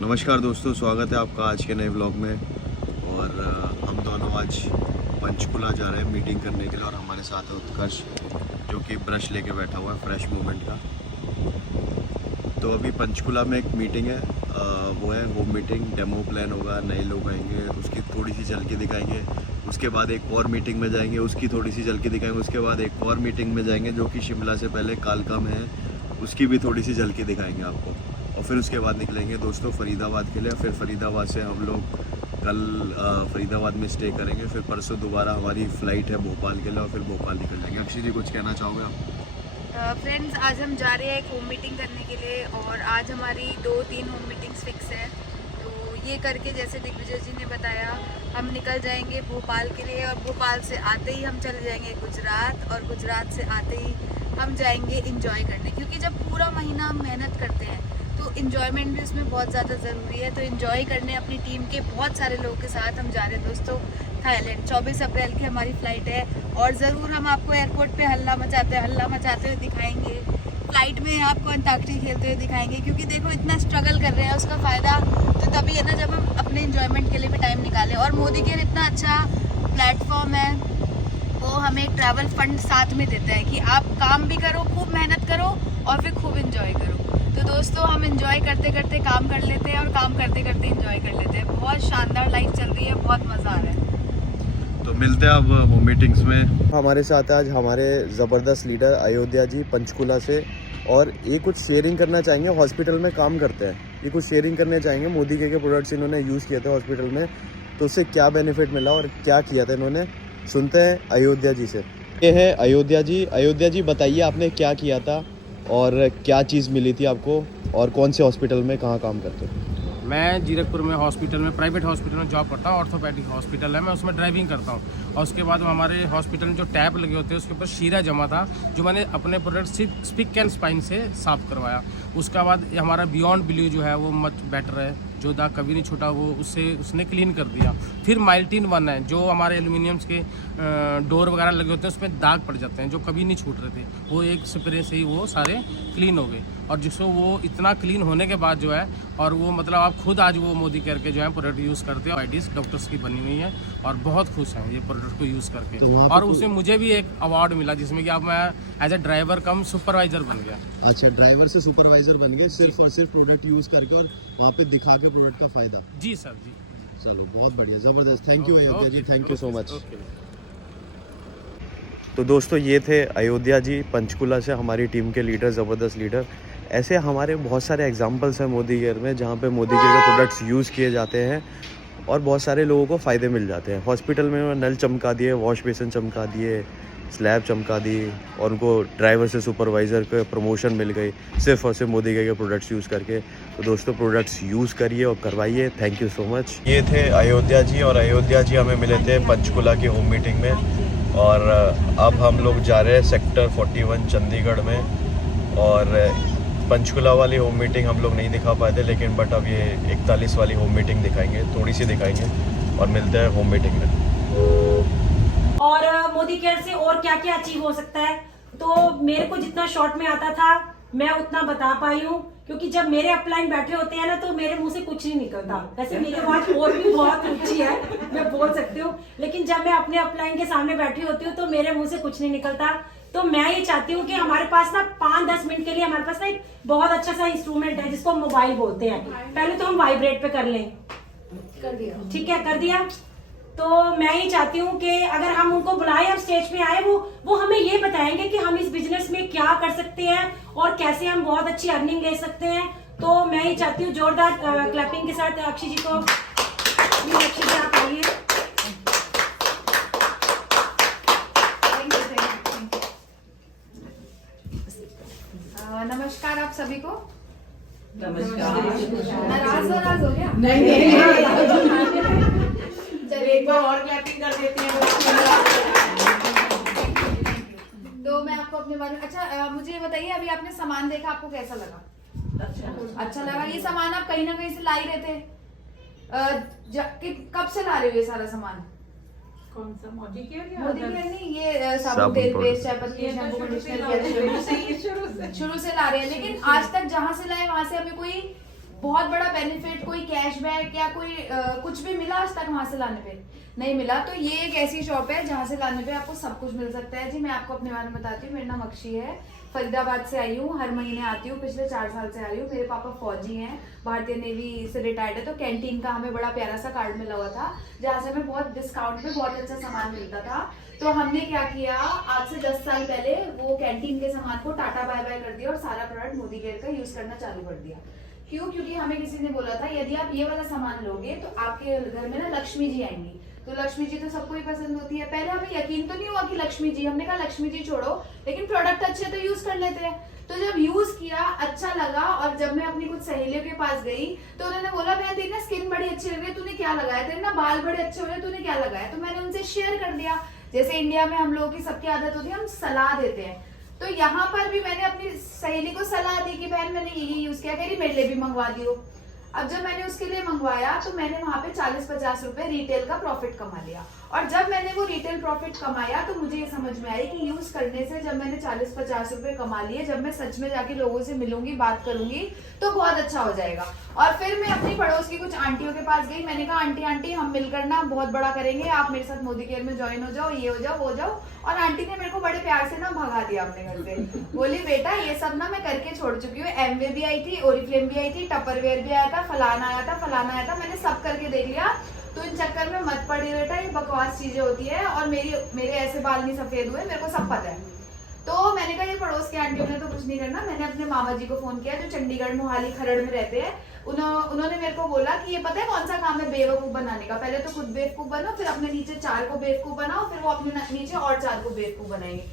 नमस्कार दोस्तों, स्वागत है आपका आज के नए ब्लॉग में। और हम दोनों आज पंचकुला जा रहे हैं मीटिंग करने के लिए। और हमारे साथ है उत्कर्ष, जो कि ब्रश लेके बैठा हुआ है फ्रेश मूवमेंट का। तो अभी पंचकुला में एक मीटिंग है, वो है होम मीटिंग। डेमो प्लान होगा, नए लोग आएंगे, उसकी थोड़ी सी झलकी दिखाएंगे। उसके बाद एक और मीटिंग में जाएंगे, उसकी थोड़ी सी झलकी दिखाएंगे। उसके बाद एक और मीटिंग में जाएंगे जो कि शिमला से पहले कालका में है, उसकी भी थोड़ी सी झलकी दिखाएंगे आपको। और फिर उसके बाद निकलेंगे दोस्तों फरीदाबाद के लिए। फिर फरीदाबाद से हम लोग कल फरीदाबाद में स्टे करेंगे। फिर परसों दोबारा हमारी फ़्लाइट है भोपाल के लिए, और फिर भोपाल निकल जाएंगे। अक्षय जी, कुछ कहना चाहोगे आप? फ्रेंड्स, आज हम जा रहे हैं एक होम मीटिंग करने के लिए। और आज हमारी 2-3 होम मीटिंग्स फिक्स है। तो ये करके, जैसे दिग्विजय जी ने बताया, हम निकल जाएंगे भोपाल के लिए। और भोपाल से आते ही हम चले जाएंगे गुजरात। और गुजरात से आते ही हम जाएंगे इंजॉय करने, क्योंकि जब पूरा महीना हम मेहनत करते हैं तो इन्जॉयमेंट भी उसमें बहुत ज़्यादा ज़रूरी है। तो इन्जॉय करने अपनी टीम के बहुत सारे लोगों के साथ हम जा रहे हैं दोस्तों थाईलैंड। 24 अप्रैल की हमारी फ़्लाइट है। और ज़रूर हम आपको एयरपोर्ट पे हल्ला मचाते हुए दिखाएंगे। फ़्लाइट में आपको अंताक्षरी खेलते हुए दिखाएंगे, क्योंकि देखो इतना स्ट्रगल कर रहे हैं, उसका फ़ायदा तो तभी है ना जब हम अपने इन्जॉयमेंट के लिए भी टाइम निकालें। और मोदी केयर इतना अच्छा प्लेटफॉर्म है, वो हमें एक ट्रैवल फंड साथ में देता है कि आप काम भी करो, खूब मेहनत करो और फिर खूब इंजॉय करो। तो दोस्तों, हम इंजॉय करते करते काम कर लेते हैं और काम करते करते इंजॉय कर लेते हैं। बहुत शानदार लाइफ चल रही है, बहुत मज़ा आ रहा है। तो मिलते हैं अब होम मीटिंग्स में। हमारे साथ आज हमारे ज़बरदस्त लीडर अयोध्या जी पंचकुला से। और ये कुछ शेयरिंग करना चाहेंगे। हॉस्पिटल में काम करते हैं, ये कुछ शेयरिंग करने चाहेंगे। मोदी के प्रोडक्ट्स इन्होंने यूज़ किए थे हॉस्पिटल में, तो उससे क्या बेनिफिट मिला और क्या किया था इन्होंने, सुनते हैं अयोध्या जी से। ये है अयोध्या जी। अयोध्या जी, बताइए आपने क्या किया था और क्या चीज़ मिली थी आपको, और कौन से हॉस्पिटल में कहाँ काम करते हो? मैं जीरकपुर में हॉस्पिटल में, प्राइवेट हॉस्पिटल में जॉब करता हूँ। ऑर्थोपेडिक हॉस्पिटल है, मैं उसमें ड्राइविंग करता हूँ। और उसके बाद हमारे हॉस्पिटल में जो टैप लगे होते हैं उसके ऊपर शीरा जमा था, जो मैंने अपने प्रोडक्ट सिर्फ स्पिक एंड स्पाइन से साफ करवाया। उसके बाद हमारा बियॉन्ड ब्लू जो है वो मच बेटर है, जो दाग कभी नहीं छूटा वो उसने क्लीन कर दिया। फिर माइल्टिन 1 है, जो हमारे एल्यूमिनियम्स के डोर वगैरह लगे होते हैं उसमें दाग पड़ जाते हैं जो कभी नहीं छूट रहे थे, वो एक स्प्रे से ही वो सारे क्लीन हो गए। और जिसको वो इतना क्लीन होने के बाद जो है, और वो मतलब आप खुद आज वो मोदी केयर के जो है प्रोडक्ट यूज़ करते हो, आईडीज डॉक्टर्स की बनी हुई है और बहुत खुश हैं ये प्रोडक्ट को यूज़ करके। तो और उसमें मुझे भी एक अवार्ड मिला, जिसमें कि अब मैं as a driver cum supervisor बन गया। अच्छा, ड्राइवर से सुपरवाइजर बन गए सिर्फ और सिर्फ प्रोडक्ट यूज़ करके, और वहाँ पे दिखा के प्रोडक्ट का फ़ायदा। जी सर, जी। चलो, बहुत बढ़िया, ज़बरदस्त। Thank you Ayodhya ji, thank you so much. Okay. तो दोस्तों, ये थे अयोध्या जी पंचकुला से, हमारी टीम के लीडर, ज़बरदस्त लीडर। ऐसे हमारे बहुत सारे एग्जांपल्स हैं मोदी केयर में, जहाँ पे मोदी केयर के प्रोडक्ट्स यूज़ किए जाते हैं और बहुत सारे लोगों को फ़ायदे मिल जाते हैं। हॉस्पिटल में नल चमका दिए, वॉश बेसिन चमका दिए, स्लैब चमका दी, और उनको ड्राइवर से सुपरवाइज़र को प्रमोशन मिल गई सिर्फ और सिर्फ मोदी केयर के प्रोडक्ट्स यूज़ करके। तो दोस्तों, प्रोडक्ट्स यूज़ करिए और करवाइए। Thank you so much. ये थे अयोध्या जी, और अयोध्या जी हमें मिले थे पंचकुला की होम मीटिंग में। और अब हम लोग जा रहे हैं सेक्टर 41 चंडीगढ़ में। और पंचकुला वाली होम मीटिंग हम लोग नहीं दिखा पाए थे, लेकिन बट अब ये 41 वाली होम मीटिंग दिखाएंगे, थोड़ी सी दिखाएंगे। और मिलते हैं होम मीटिंग में। और मोदी केयर से और क्या क्या अचीव हो सकता है, तो मेरे को जितना शॉर्ट में आता था मैं उतना बता पाई हूँ। क्योंकि जब मेरे अपलाइन बैठे होते हैं ना, तो मेरे मुंह से कुछ नहीं निकलता। वैसे मेरी आवाज और भी बहुत ऊंची है, मैं बोल सकती हूँ, लेकिन जब मैं अपने अपलाइन के सामने बैठी होती हूँ तो मेरे मुंह से कुछ नहीं निकलता। तो मैं ये चाहती हूँ कि हमारे पास ना 5-10 मिनट के लिए हमारे पास ना एक बहुत अच्छा सा इंस्ट्रूमेंट है जिसको हम मोबाइल बोलते हैं। पहले तो हम वाइब्रेट पे कर लें। कर दिया? ठीक है, कर दिया। तो मैं ये चाहती हूँ कि अगर हम उनको बुलाएं, हम स्टेज पे आए, वो हमें ये बताएंगे कि हम इस बिजनेस में क्या कर सकते हैं और कैसे हम बहुत अच्छी अर्निंग ले सकते हैं। तो मैं ये चाहती हूँ जोरदार क्लैपिंग के साथ अक्षय जी को, अक्षय जी आप आइए। नमस्कार आप सभी को। नमस्कार। नाराज हो गया? चलिए एक बार और क्लैपिंग कर देते हैं। तो मैं आपको अपने बारे में, अच्छा मुझे ये बताइए, अभी आपने सामान देखा, आपको कैसा लगा? अच्छा लगा। ये सामान आप कहीं ना कहीं से ला ही रहे थे? कब से ला रहे हो ये सारा सामान? कौन सा? मोदी केयर? मोदी केयर नहीं, ये साबुन, तेल, पेस्ट, चायपत्ती, शैम्पू, कंडीशनर, शुरू से शुरू से ला रहे हैं। लेकिन आज तक जहाँ से लाए वहां से हमें कोई बहुत बड़ा बेनिफिट, कोई कैशबैक या कोई कुछ भी मिला आज तक वहां से लाने पे नहीं मिला। तो ये एक ऐसी शॉप है जहाँ से लाने पे आपको सब कुछ मिल सकता है। जी मैं आपको अपने बारे में बताती हूँ। मेरा नाम अक्षी है, फरीदाबाद से आई हूँ, हर महीने आती हूँ, पिछले 4 साल से आ रही हूँ। मेरे पापा फौजी हैं, भारतीय नेवी से रिटायर्ड है, तो कैंटीन का हमें बड़ा प्यारा सा कार्ड मिला हुआ था जहाँ से हमें बहुत डिस्काउंट में बहुत अच्छा सामान मिलता था। तो हमने क्या किया, आज से 10 साल पहले वो कैंटीन के सामान को टाटा बाय बाय कर दिया और सारा प्रोडक्ट मोदी केयर का यूज करना चालू कर दिया। क्यों? क्योंकि हमें किसी ने बोला था यदि आप ये वाला सामान लोगे तो आपके घर में ना लक्ष्मी जी आएंगी। तो लक्ष्मी जी तो सबको ही पसंद होती है। पहले हमें यकीन तो नहीं हुआ कि लक्ष्मी जी, हमने कहा लक्ष्मी जी छोड़ो, लेकिन प्रोडक्ट अच्छे तो यूज कर लेते हैं। तो जब यूज किया अच्छा लगा, और जब मैं अपनी कुछ सहेलियों के पास गई तो उन्होंने बोला बहन तेरी ना स्किन बड़ी अच्छी लग रही है, तूने क्या लगाया, तेरे ना बाल बड़े अच्छे हो रहे हैं, तूने क्या लगाया। तो मैंने उनसे शेयर कर दिया। जैसे इंडिया में हम लोगों की सबकी आदत होती है, हम सलाह देते हैं, तो यहाँ पर भी मैंने अपनी सहेली को सलाह दी कि बहन मैंने ये यूज किया, कह रही मेरे लिए भी मंगवा दियो। अब जब मैंने उसके लिए मंगवाया तो मैंने वहां पे 40-50 रुपए रिटेल का प्रॉफिट कमा लिया। और जब मैंने वो रिटेल प्रॉफिट कमाया तो मुझे ये समझ में आई कि यूज करने से जब मैंने 40-50 रुपए कमा लिए, जब मैं सच में जाके लोगों से मिलूंगी, बात करूंगी तो बहुत अच्छा हो जाएगा। और फिर मैं अपनी पड़ोस की कुछ आंटियों के पास गई। मैंने कहा आंटी हम मिलकर ना बहुत बड़ा करेंगे, आप मेरे साथ मोदी केयर में ज्वाइन हो जाओ, ये हो जाओ वो जाओ। और आंटी ने मेरे को बड़े प्यार से ना भगा दिया अपने घर से। बोली बेटा ये सब ना मैं करके छोड़ चुकी हूँ, एमवे भी आई थी, ओरिफ्लेम भी आई थी, टपरवेयर भी आया था, फलाना आया था, मैंने सब करके देख लिया। तो इन चक्कर में मत पड़ी बेटा, ये बकवास चीजें होती है। और मेरे ऐसे बाल नहीं सफेद हुए, मेरे को सब पता है। तो मैंने कहा ये पड़ोस की आंटियों ने तो कुछ नहीं करना। मैंने अपने मामा जी को फोन किया जो चंडीगढ़ मोहाली खरड़ में रहते हैं। उन्होंने मेरे को बोला कि ये पता है कौन सा काम है बेवकूफ बनाने का, पहले तो खुद बेवकूफ बनो, फिर अपने नीचे 4 को बेवकूफ बनाओ, फिर वो अपने नीचे और 4 को बेवकूफ बनाएंगे।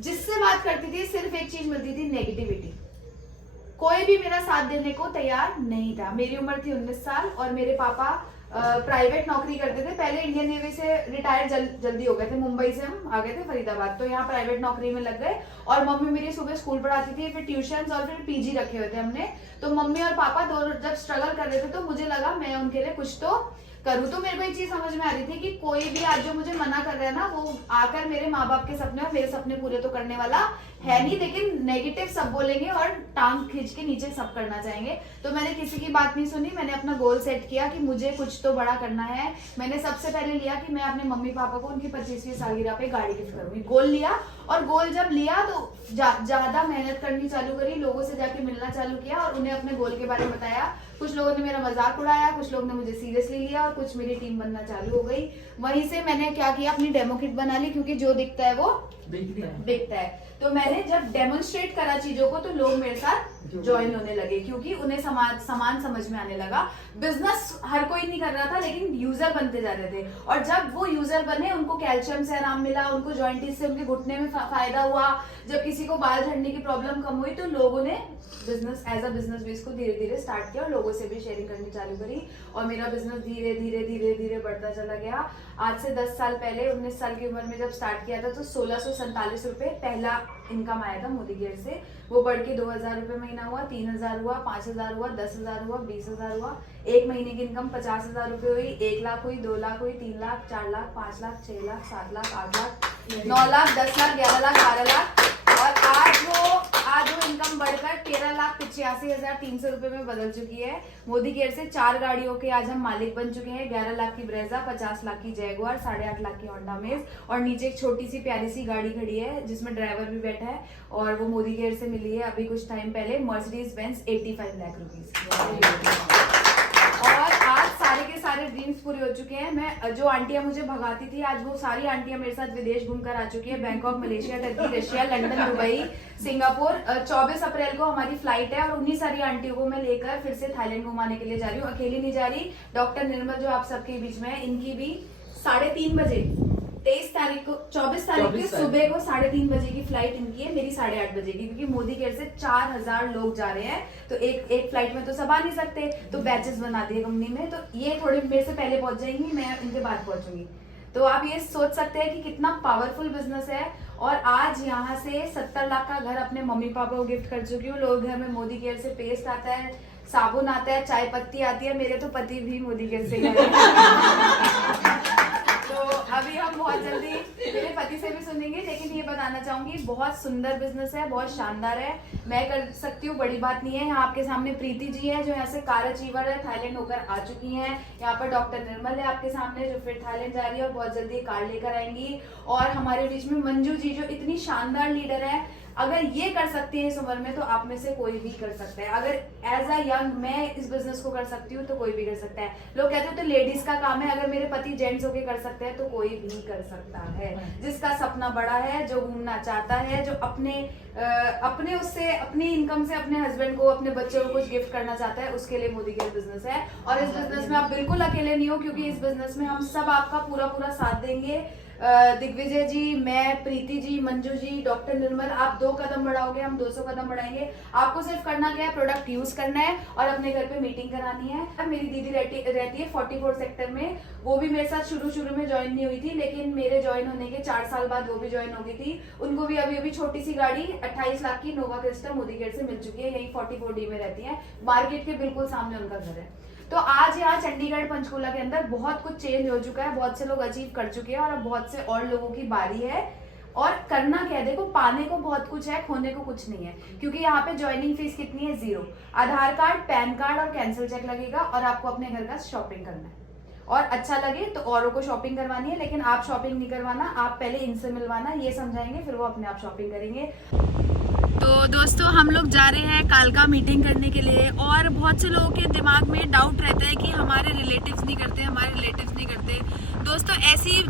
जिससे बात करती थी सिर्फ एक चीज मिलती थी, नेगेटिविटी। कोई भी मेरा साथ देने को तैयार नहीं था। मेरी उम्र थी 19 साल और मेरे पापा प्राइवेट नौकरी करते थे। पहले इंडियन नेवी से रिटायर जल्दी हो गए थे, मुंबई से हम आ गए थे फरीदाबाद, तो यहाँ प्राइवेट नौकरी में लग गए। और मम्मी मेरी सुबह स्कूल पढ़ाती थी, फिर ट्यूशंस और फिर पीजी रखे हुए थे हमने। तो मम्मी और पापा दोनों जब स्ट्रगल कर रहे थे तो मुझे लगा मैं उनके लिए कुछ तो करूँ। तो मेरे को एक चीज समझ में आ रही थी कि कोई भी आज जो मुझे मना कर रहा है ना, वो आकर मेरे माँ बाप के सपने और मेरे सपने पूरे तो करने वाला है नहीं, लेकिन नेगेटिव सब बोलेंगे और टांग खींच के नीचे सब करना चाहेंगे। तो मैंने किसी की बात नहीं सुनी। मैंने अपना गोल सेट किया कि मुझे कुछ तो बड़ा करना है। मैंने सबसे पहले लिया कि मैं अपने मम्मी पापा को उनकी 25वीं सालगिरह पे गाड़ी गिफ्ट करूंगी। गोल लिया, और गोल जब लिया तो ज्यादा मेहनत करनी चालू करी, लोगों से जाके मिलना चालू किया और उन्हें अपने गोल के बारे में बताया। कुछ लोगों ने मेरा मजाक उड़ाया, कुछ लोगों ने मुझे सीरियसली लिया और कुछ मेरी टीम बनना चालू हो गई। वहीं से मैंने क्या किया, अपनी डेमो किट बना ली, क्योंकि जो दिखता है वो बिकता है। तो मैंने जब डेमोन्स्ट्रेट करा चीजों को तो लोग मेरे साथ ज्वाइन होने लगे, क्योंकि उन्हें सामान समझ में आने लगा। बिजनेस हर कोई नहीं कर रहा था, लेकिन यूजर बनते जा रहे थे। और जब वो यूजर बने, उनको कैल्शियम से आराम मिला, उनको जॉइंटिस से उनके घुटने में फायदा हुआ, जब किसी को बाल झड़ने की प्रॉब्लम कम हुई, तो लोगों ने बिजनेस एज अ बिजनेस भी इसको धीरे धीरे स्टार्ट किया और लोगों से भी शेयरिंग करनी चालू करी। और मेरा बिजनेस धीरे धीरे बढ़ता चला गया। आज से 10 साल पहले 19 साल की उम्र में जब स्टार्ट किया था तो 1647 रुपए पहला इनकम आया था मोदी केयर से। वो बढ़ के 2000 रुपए महीना हुआ, 3000 हुआ, 5000 हुआ, 10,000 हुआ, 20,000 हुआ। एक महीने की इनकम 50,000 रुपए हुई, 1 लाख हुई, 2 लाख हुई, 3 लाख, 4 लाख, 5 लाख, 6 लाख, 7 लाख, 8 लाख, 9 लाख, 10 लाख, 11 लाख, 12 लाख। और आज वो इनकम बढ़कर 13,85,300 रुपए में बदल चुकी है। मोदी केयर से 4 गाड़ियों के आज हम मालिक बन चुके हैं। 11 लाख की ब्रेजा, 50 लाख की जैगुआर, 8.5 लाख की होंडा मेज, और नीचे एक छोटी सी प्यारी सी गाड़ी खड़ी है जिसमें ड्राइवर भी बैठा है, और वो मोदी केयर से मिली है अभी कुछ टाइम पहले, मर्सिडीज बेंज 85 लाख रुपीज की। और आज सारे के सारे ड्रीम्स पूरे हो चुके हैं। मैं जो आंटियां मुझे भगाती थी, आज वो सारी आंटियां मेरे साथ विदेश घूमकर आ चुकी है। Bangkok, Malaysia, Turkey, Russia, London, Dubai, Singapore. 24 अप्रैल को हमारी फ्लाइट है और उन्हीं सारी आंटियों को मैं लेकर फिर से थाईलैंड घुमाने के लिए जा रही हूँ। अकेली नहीं जा रही, डॉक्टर निर्मल जो आप सबके बीच में है, इनकी भी 3:30 बजे 24 तारीख की सुबह को 3:30 बजे की फ्लाइट इनकी है, मेरी 8:30 बजे की, क्योंकि मोदी केयर से 4000 लोग जा रहे हैं। तो एक फ्लाइट में तो सब आ नहीं सकते, तो बैचेस बना दिए कंपनी में। तो ये थोड़े मेरे से पहले पहुंच जाएंगी, मैं इनके बाद पहुंचूंगी। तो आप ये सोच सकते हैं कि कितना पावरफुल बिजनेस है। और आज यहाँ से 70 लाख का घर अपने मम्मी पापा को गिफ्ट कर चुकी हूँ। लोग घर में मोदी केयर से पेस्ट आता है, साबुन आता है, चाय पत्ती आती है। मेरे तो पति भी मोदी केयर से तो अभी हम बहुत जल्दी मेरे पति से भी सुनेंगे, लेकिन ये बताना चाहूंगी बहुत सुंदर बिजनेस है, बहुत शानदार है, मैं कर सकती हूँ, बड़ी बात नहीं है। यहाँ आपके सामने प्रीति जी है जो यहाँ से कार अचीवर है, थाईलैंड होकर आ चुकी हैं। यहाँ पर डॉक्टर निर्मल है आपके सामने जो फिर थाईलैंड जा रही है और बहुत जल्दी कार लेकर आएंगी। और हमारे बीच में मंजू जी जो इतनी शानदार लीडर है, अगर ये कर सकती है इस उम्र में तो आप में से कोई भी कर सकता है। अगर एज अ यंग मैं इस बिजनेस को कर सकती हूँ तो कोई भी कर सकता है। लोग कहते हैं तो लेडीज का काम है, अगर मेरे पति जेंट्स होके कर सकते हैं तो कोई भी कर सकता है। जिसका सपना बड़ा है, जो घूमना चाहता है, जो अपने उससे अपनी इनकम से अपने हस्बैंड को, अपने बच्चों को कुछ गिफ्ट करना चाहता है, उसके लिए मोदी केयर बिजनेस है। और इस बिजनेस में आप बिल्कुल अकेले नहीं हो, क्योंकि इस बिजनेस में हम सब आपका पूरा साथ देंगे। दिग्विजय जी, मैं, प्रीति जी, मंजू जी, डॉक्टर निर्मल, आप 2 कदम बढ़ाओगे, हम 200 कदम बढ़ाएंगे। आपको सिर्फ करना क्या है, प्रोडक्ट यूज करना है और अपने घर पे मीटिंग करानी है। मेरी दीदी रहती है 44 सेक्टर में, वो भी मेरे साथ शुरू में ज्वाइन नहीं हुई थी, लेकिन मेरे ज्वाइन होने के 4 साल बाद वो भी ज्वाइन हो गई थी। उनको भी अभी छोटी सी गाड़ी 28 लाख की नोवा क्रिस्टा मोदी केयर से मिल चुकी है। यही 44D में रहती है, मार्केट के बिल्कुल सामने उनका घर है। तो आज यहाँ चंडीगढ़ पंचकूला के अंदर बहुत कुछ चेंज हो चुका है, बहुत से लोग अचीव कर चुके हैं और अब बहुत से और लोगों की बारी है। और करना क्या है, देखो पाने को बहुत कुछ है, खोने को कुछ नहीं है, क्योंकि यहाँ पे ज्वाइनिंग फीस कितनी है, 0। आधार कार्ड, पैन कार्ड और कैंसिल चेक लगेगा और आपको अपने घर का शॉपिंग करना है। और अच्छा लगे तो औरों को शॉपिंग करवानी है, लेकिन आप शॉपिंग नहीं करवाना, आप पहले इनसे मिलवाना, ये समझाएंगे, फिर वो अपने आप शॉपिंग करेंगे। तो दोस्तों हम लोग जा रहे हैं कालका मीटिंग करने के लिए, और बहुत से लोगों के दिमाग में डाउट रहता है कि हमारे रिलेटिव्स नहीं करते, हमारे रिलेटिव्स नहीं करते। दोस्तों ऐसी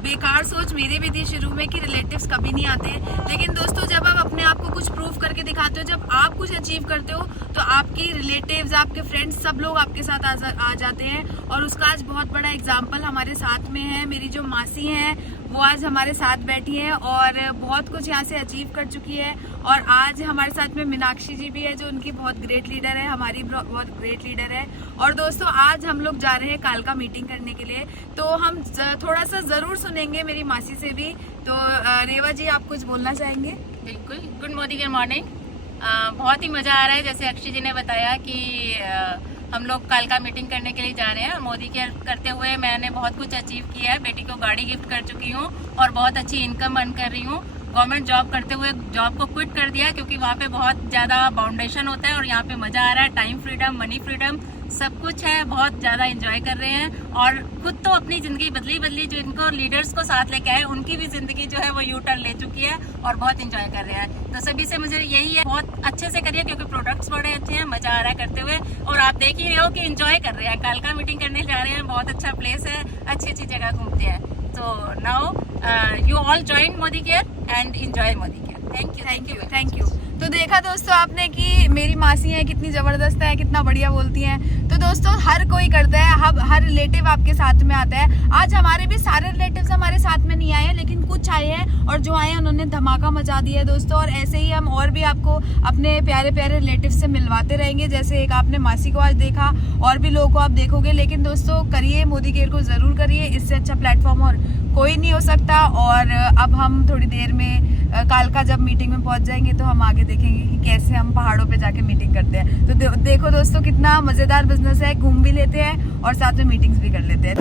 बेकार सोच मेरे भी थी शुरू में कि रिलेटिव्स कभी नहीं आते, लेकिन दोस्तों जब आप अपने आप को कुछ प्रूव करके दिखाते हो, जब आप कुछ अचीव करते हो, तो आपकी रिलेटिव्स, आपके फ्रेंड्स, सब लोग आपके साथ आ जाते हैं। और उसका आज बहुत बड़ा एग्जाम्पल हमारे साथ में है। मेरी जो मासी हैं वो आज हमारे साथ बैठी हैं और बहुत कुछ यहाँ से अचीव कर चुकी है। और आज हमारे साथ में मीनाक्षी जी भी है जो उनकी बहुत ग्रेट लीडर है, हमारी बहुत ग्रेट लीडर है। और दोस्तों आज हम लोग जा रहे हैं कालका मीटिंग करने के लिए, तो हम थोड़ा सा जरूर सुनेंगे मेरी मासी से भी। तो रेवा जी आप कुछ बोलना चाहेंगे? बिल्कुल। Good Modi care morning. बहुत ही मज़ा आ रहा है, जैसे अक्षय जी ने बताया कि हम लोग कालका मीटिंग करने के लिए जा रहे हैं। मोदी केयर करते हुए मैंने बहुत कुछ अचीव किया है, बेटी को गाड़ी गिफ्ट कर चुकी हूँ और बहुत अच्छी इनकम अर्न कर रही हूँ। गवर्नमेंट जॉब करते हुए जॉब को क्विट कर दिया, क्योंकि वहाँ पे बहुत ज़्यादा बाउंडेशन होता है और यहाँ पे मज़ा आ रहा है, टाइम फ्रीडम, मनी फ्रीडम, सब कुछ है, बहुत ज़्यादा एंजॉय कर रहे हैं। और खुद तो अपनी ज़िंदगी बदली जो इनको लीडर्स को साथ लेके आए, उनकी भी ज़िंदगी जो है वो यू टर्न ले चुकी है और बहुत एंजॉय कर रहे हैं। तो सभी से मुझे यही है, बहुत अच्छे से करिए, क्योंकि प्रोडक्ट्स बड़े अच्छे हैं, मज़ा आ रहा है करते हुए, और आप देख ही रहे हो कि एंजॉय कर रहे हैं। कालका मीटिंग करने जा रहे हैं, बहुत अच्छा प्लेस है, अच्छी जगह घूमते हैं। तो now you all join Modi care and enjoy Modi care. Thank you. तो देखा दोस्तों आपने कि मेरी मासी है कितनी जबरदस्त है, कितना बढ़िया बोलती हैं। तो दोस्तों हर कोई करता है, हर रिलेटिव आपके साथ में आता है। आज हमारे भी सारे रिलेटिव्स हमारे साथ में नहीं आए हैं, लेकिन कुछ आए हैं, और जो आए हैं उन्होंने धमाका मचा दिया है दोस्तों। और ऐसे ही हम और भी आपको अपने प्यारे प्यारे रिलेटिव्स से मिलवाते रहेंगे। जैसे एक आपने मासी को आज देखा, और भी लोगों को आप देखोगे। लेकिन दोस्तों करिए, मोदी केयर को जरूर करिए, इससे अच्छा प्लेटफॉर्म और कोई नहीं हो सकता। और अब हम थोड़ी देर में कालका जब मीटिंग में पहुंच जाएंगे तो हम आगे देखेंगे कि कैसे हम पहाड़ों पे जाके मीटिंग करते हैं। तो देखो दोस्तों कितना मजेदार बिजनेस है, घूम भी लेते हैं और साथ में मीटिंग्स भी कर लेते हैं।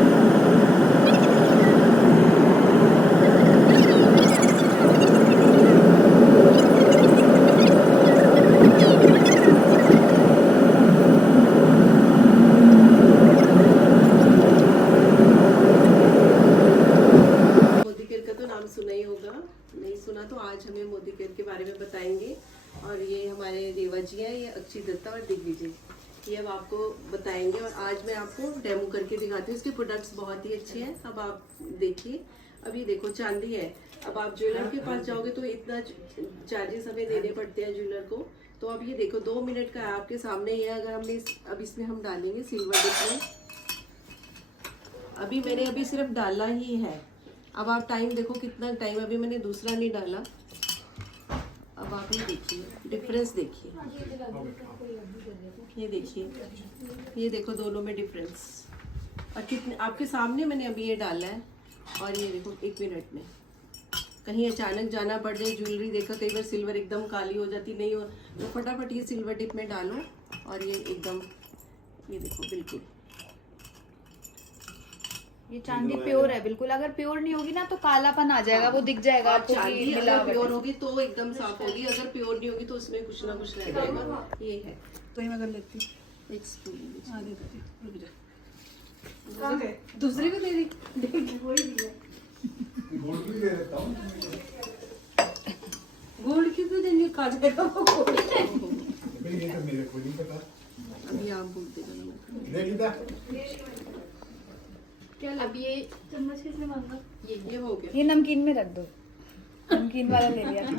मोदी केयर का तो नाम सुना ही होगा, नहीं सुना तो आज हमें मोदी केयर के बारे में बताएंगे। और ये हमारे रेवा जी हैं, ये अक्षय दत्ता और दिग्विजय, ये अब आपको बताएंगे। और आज मैं आपको डेमो करके दिखाती हूँ। इसके प्रोडक्ट्स बहुत ही अच्छे हैं, अब आप देखिए। अब ये देखो चांदी है, अब आप ज्वेलर के पास जाओगे तो इतना चार्जेस हमें देने पड़ते हैं ज्वेलर को। तो अब ये देखो 2 मिनट का है, आपके सामने ही है। अगर हमने अब इसमें हम डालेंगे सिल्वर डिप में, अभी मैंने सिर्फ डाला ही है। अब आप टाइम देखो कितना टाइम, अभी मैंने दूसरा नहीं डाला। अब आप ये देखिए डिफरेंस, देखिए ये देखिए, ये देखो दोनों में डिफरेंस। और कितने आपके सामने मैंने अभी ये डाला है, और ये देखो 1 मिनट में। कहीं अचानक जाना पड़ जाए, ज्वेलरी देखा कई बार सिल्वर एकदम काली हो जाती, नहीं हो तो फटाफट ये सिल्वर डिप में डालो और ये एकदम, ये देखो बिल्कुल ये चांदी प्योर है बिल्कुल, अगर प्योर नहीं होगी ना तो कालापन आ जाएगा, वो दिख जाएगा और आपको कि चांदी अगर मिलावट प्योर है। होगी तो एकदम साफ होगी, अगर प्योर नहीं होगी तो उसमें कुछ ना कुछ रह जाएगा। ये है तो ही मैं कर लेती एक स्पून। हाँ दे दे, रुक जा। दूसरी भी दे दी, वही दी है। गोल्ड क्यों देंगे, खा जाएगा वो गोल्ड। अभी आप बोलते जाना। अब ये चम्मच किसने मांगा? ये हो गया। ये नमकीन में रख दो, नमकीन वाला ले लिया था।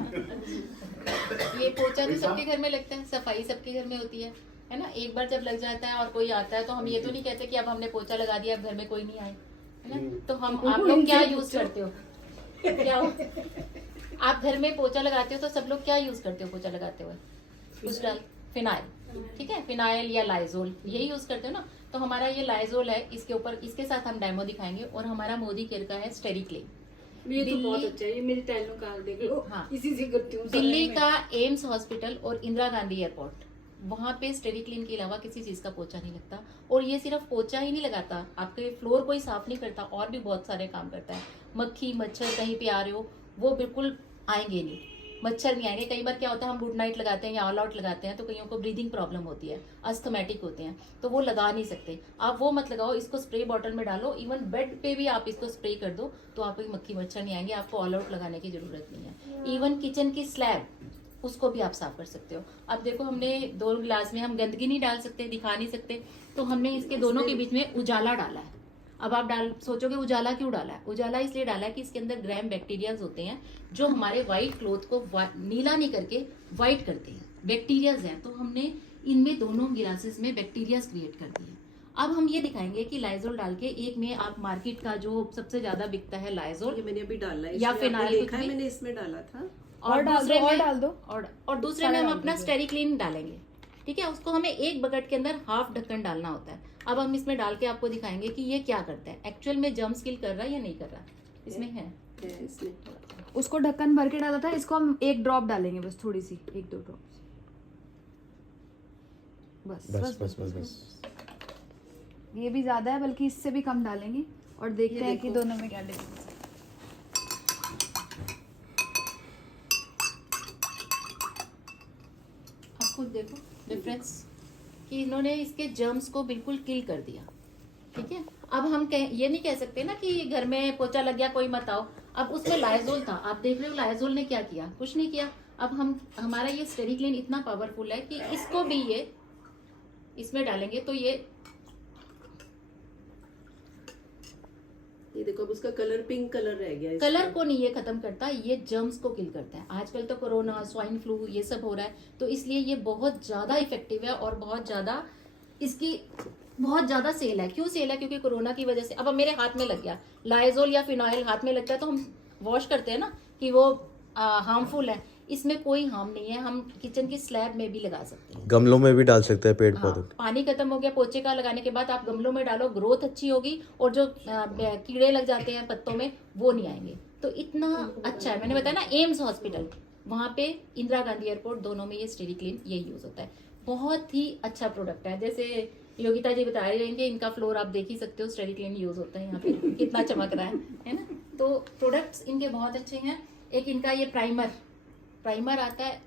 ये पोछा तो सबके घर में लगता है, सफाई सबके घर में होती है ना। एक बार जब लग जाता है और कोई आता है तो हम ये तो नहीं कहते कि अब हमने पोछा लगा दिया, अब घर में कोई नहीं आए, है ना। तो हम आप लोग क्या यूज करते हो, क्या आप घर में पोछा लगाते हो तो सब लोग क्या यूज करते हो पोछा लगाते हुए? कुछ डाल फिनाइल, ठीक है, फिनाइल या लाइजोल यही यूज करते हो ना। तो हमारा ये लाइजोल है, इसके ऊपर इसके साथ हम डेमो दिखाएंगे। और हमारा मोदी केयर का है स्टेरिक्लीन। ये तो बहुत अच्छा है, ये मेरी टैलों का देख लो। हाँ। इसी से करती हूँ दिल्ली का एम्स हॉस्पिटल और इंदिरा गांधी एयरपोर्ट, वहाँ पे स्टेरिक्लीन के अलावा किसी चीज का पोछा नहीं लगता। और ये सिर्फ पोछा ही नहीं लगाता, आपके फ्लोर को ही साफ नहीं करता, और भी बहुत सारे काम करता है। मक्खी मच्छर कहीं पे आ रहे हो वो बिल्कुल आएंगे नहीं, मच्छर नहीं आएंगे। कई बार क्या होता है, हम गुड नाइट लगाते हैं या ऑल आउट लगाते हैं तो कईयों को ब्रीदिंग प्रॉब्लम होती है, अस्थमेटिक होते हैं, तो वो लगा नहीं सकते। आप वो मत लगाओ, इसको स्प्रे बॉटल में डालो, इवन बेड पे भी आप इसको स्प्रे कर दो तो आपको मक्खी मच्छर नहीं आएंगे, आपको ऑल आउट लगाने की जरूरत नहीं है। इवन किचन की स्लैब उसको भी आप साफ कर सकते हो। अब देखो हमने 2 गिलास में हम गंदगी नहीं डाल सकते, दिखा नहीं सकते, तो हमने इसके दोनों के बीच में उजाला डाला है। अब आप सोचोगे उजाला क्यों डाला है? उजाला इसलिए डाला है कि इसके अंदर ग्राम बैक्टीरियाज होते हैं जो हमारे व्हाइट क्लोथ को नीला नहीं करके व्हाइट करते हैं, बैक्टीरियाज हैं। तो हमने इनमें दोनों गिलासेस में बैक्टीरियाज क्रिएट कर दिए। अब हम ये दिखाएंगे कि लाइजोल डाल के, एक में आप मार्केट का जो सबसे ज्यादा बिकता है लाइजोल ये मैंने अभी डाला है, या इसमें आपने फिनाइल, देखा है, मैंने इसमें डाला था। और दूसरे में डाल दो। और दूसरे में हम अपना स्टेरिक्लीन डालेंगे, ठीक है। उसको हमें एक बकेट के अंदर हाफ ढक्कन डालना होता है। अब हम इसमें डाल के आपको दिखाएंगे कि ये क्या करता है, एक्चुअल में जर्म्स किल कर रहा है या नहीं कर रहा। इसमें है इसमें उसको ढक्कन भर के डाला था, इसको हम 1 ड्रॉप डालेंगे बस, थोड़ी सी 1-2 ड्रॉप बस। ये भी ज्यादा है, बल्कि इससे भी कम डालेंगे और देखते हैं कि दोनों में क्या डिफरेंस है। आप खुद देखो डिफरेंस कि इन्होंने इसके जर्म्स को बिल्कुल किल कर दिया, ठीक है। अब हम ये नहीं कह सकते ना कि घर में पोछा लग गया कोई मत आओ। अब उसमें लाइजोल था, आप देख रहे हो लाइजोल ने क्या किया, कुछ नहीं किया। अब हमारा ये स्टेरिक्लीन इतना पावरफुल है कि इसको भी ये इसमें डालेंगे तो ये देखो अब उसका कलर पिंक कलर रह गया। कलर को नहीं ये खत्म करता, ये जर्म्स को किल करता है। आजकल तो कोरोना, स्वाइन फ्लू ये सब हो रहा है, तो इसलिए ये बहुत ज्यादा इफेक्टिव है और बहुत ज्यादा सेल है। क्यों सेल है? क्योंकि कोरोना की वजह से। अब मेरे हाथ में लग गया लाइजोल या फिनाइल, हाथ में लगता है तो हम वॉश करते हैं ना कि वो हार्मफुल है। इसमें कोई हार्म नहीं है, हम किचन की स्लैब में भी लगा सकते हैं, गमलों में भी डाल सकते हैं पेड़ हाँ, पौधों। पानी खत्म हो गया पोछे का लगाने के बाद आप गमलों में डालो, ग्रोथ अच्छी होगी और जो कीड़े लग जाते हैं पत्तों में वो नहीं आएंगे। तो इतना अच्छा है। मैंने बताया ना एम्स हॉस्पिटल, वहाँ पे इंदिरा गांधी एयरपोर्ट, दोनों में ये स्टेरिक्लीन ये यूज होता है। बहुत ही अच्छा प्रोडक्ट है। जैसे योगिता जी बता रही हैं कि इनका फ्लोर आप देख ही सकते हो, स्टेरिक्लीन यूज होता है यहाँ पे, कितना चमक रहा है ना। तो प्रोडक्ट्स इनके बहुत अच्छे हैं। एक इनका ये प्राइमर आता है,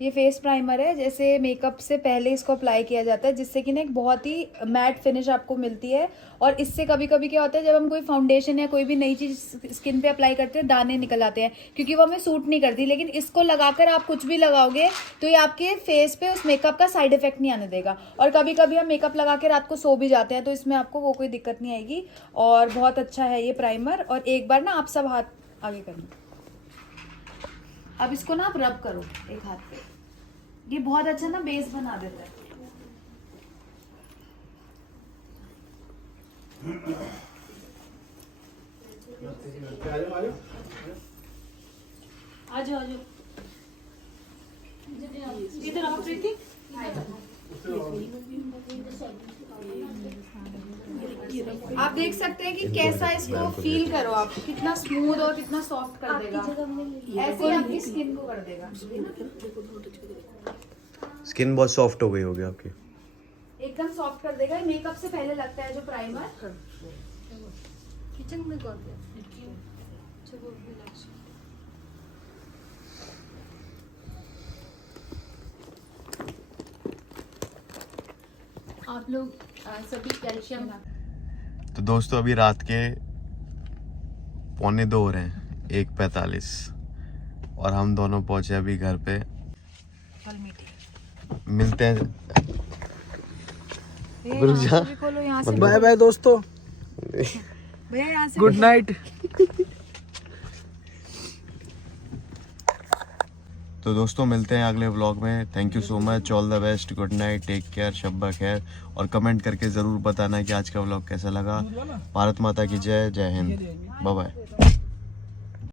ये फेस प्राइमर है, जैसे मेकअप से पहले इसको अप्लाई किया जाता है, जिससे कि ना एक बहुत ही मैट फिनिश आपको मिलती है। और इससे कभी कभी क्या होता है, जब हम कोई फाउंडेशन या कोई भी नई चीज स्किन पे अप्लाई करते हैं, दाने निकल आते हैं क्योंकि वो हमें सूट नहीं करती। लेकिन इसको लगाकर आप कुछ भी लगाओगे तो ये आपके फेस पे उस मेकअप का साइड इफेक्ट नहीं आने देगा। और कभी कभी हम मेकअप लगा के रात को सो भी जाते हैं, तो इसमें आपको वो कोई दिक्कत नहीं आएगी। और बहुत अच्छा है ये प्राइमर। और एक बार ना आप सब हाथ आगे करना, अब इसको ना आप रब करो एक हाथ पे, ये बहुत अच्छा ना बेस बना देता है। आ जाओ इधर आओ प्रीति। आप देख सकते हैं कि कैसा इसको फील करो, आप कितना स्मूथ और कितना सॉफ्ट कर देगा, ऐसे ही आपकी स्किन को कर देगा। स्किन बहुत सॉफ्ट हो गई होगी आपकी। एकदम सॉफ्ट कर देगा। मेकअप से पहले लगता है जो प्राइमर, किचन में कौन है? चलो रिलैक्स। आप लोग सभी कैल्शियम तो दोस्तों अभी रात के 1:45 हो रहे हैं, 1:45, और हम दोनों पहुंचे अभी घर पे। मिलते हैं। रुक जा। बाय बाय दोस्तों, भैया यहाँ से गुड नाइट। तो दोस्तों मिलते हैं अगले व्लॉग में। Thank you so much, all the best, good night, take care, शब्बा खैर। और कमेंट करके ज़रूर बताना कि आज का व्लॉग कैसा लगा। भारत माता की जय, जय हिंद, बाय बाय।